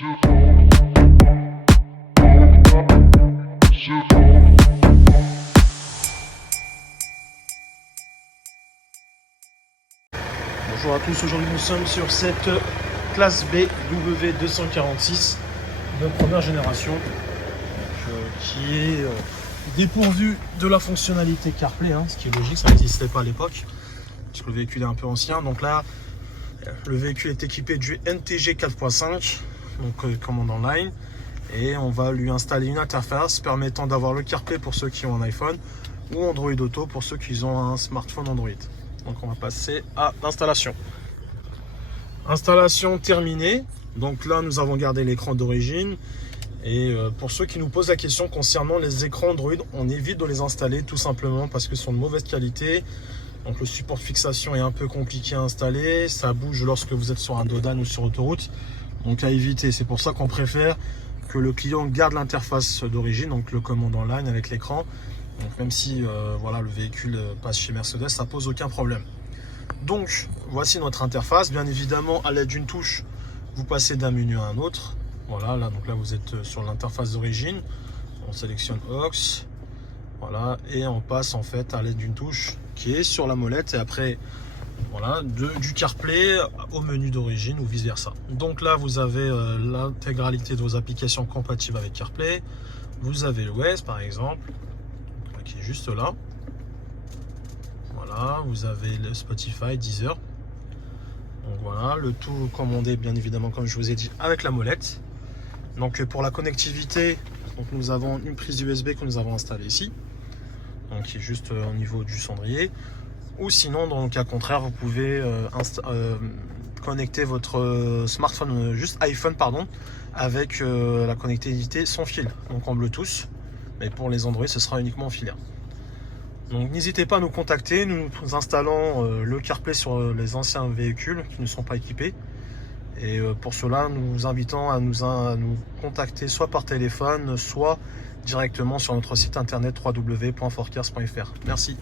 Bonjour à tous, aujourd'hui nous sommes sur cette classe B W246 de première génération qui est dépourvue de la fonctionnalité CarPlay, ce qui est logique, ça n'existait pas à l'époque puisque le véhicule est un peu ancien. Donc là le véhicule est équipé du NTG 4.5, donc commande en ligne, et on va lui installer une interface permettant d'avoir le CarPlay pour ceux qui ont un iPhone ou Android Auto pour ceux qui ont un smartphone Android. Donc on va passer à l'installation. Installation terminée. Donc là nous avons gardé l'écran d'origine. Et pour ceux qui nous posent la question concernant les écrans Android, on évite de les installer tout simplement parce qu'ils sont de mauvaise qualité. Donc le support de fixation est un peu compliqué à installer. Ça bouge lorsque vous êtes sur un dodan ou sur autoroute. Donc à éviter. C'est pour ça qu'on préfère que le client garde l'interface d'origine, donc le commande en ligne avec l'écran. Donc même si voilà, le véhicule passe chez Mercedes, ça pose aucun problème. Donc voici notre interface. Bien évidemment, à l'aide d'une touche, vous passez d'un menu à un autre. Voilà, là, donc là vous êtes sur l'interface d'origine. On sélectionne aux, voilà, et on passe en fait à l'aide d'une touche qui est sur la molette, et après voilà, du CarPlay au menu d'origine ou vice versa. Donc là vous avez l'intégralité de vos applications compatibles avec CarPlay. Vous avez le Waze par exemple, qui est juste là. Voilà, vous avez le Spotify, Deezer. Donc voilà, le tout commandé bien évidemment comme je vous ai dit avec la molette. Donc pour la connectivité, donc nous avons une prise USB que nous avons installée ici, donc qui est juste au niveau du cendrier. Ou sinon, dans le cas contraire, vous pouvez connecter votre smartphone, juste iPhone pardon, avec la connectivité sans fil, donc en Bluetooth. Mais pour les Android, ce sera uniquement en filaire. Donc n'hésitez pas à nous contacter. Nous installons le CarPlay sur les anciens véhicules qui ne sont pas équipés. Et pour cela, nous vous invitons à nous contacter soit par téléphone, soit directement sur notre site internet www.forcars.fr. Merci.